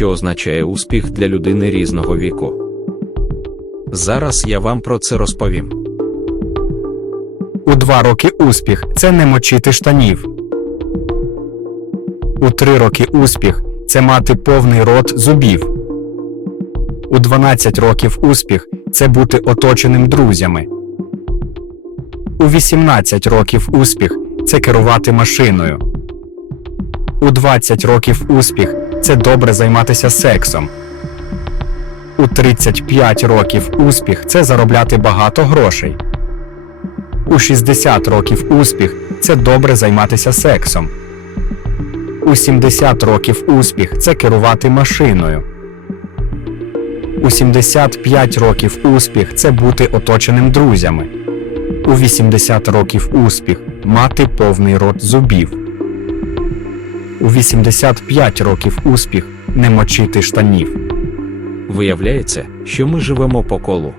що означає успіх для людини різного віку. Зараз я вам про це розповім. У два роки успіх це не мочити штанів. У три роки успіх це мати повний рот зубів. У 12 років успіх це бути оточеним друзями. У 18 років успіх це керувати машиною. У 20 років успіх це добре займатися сексом. У 35 років успіх це заробляти багато грошей. У 60 років успіх це добре займатися сексом. У 70 років успіх це керувати машиною. У 75 років успіх це бути оточеним друзями. У 80 років успіх мати повний рот зубів. У 85 років успіх не мочити штанів. Виявляється, що ми живемо по колу.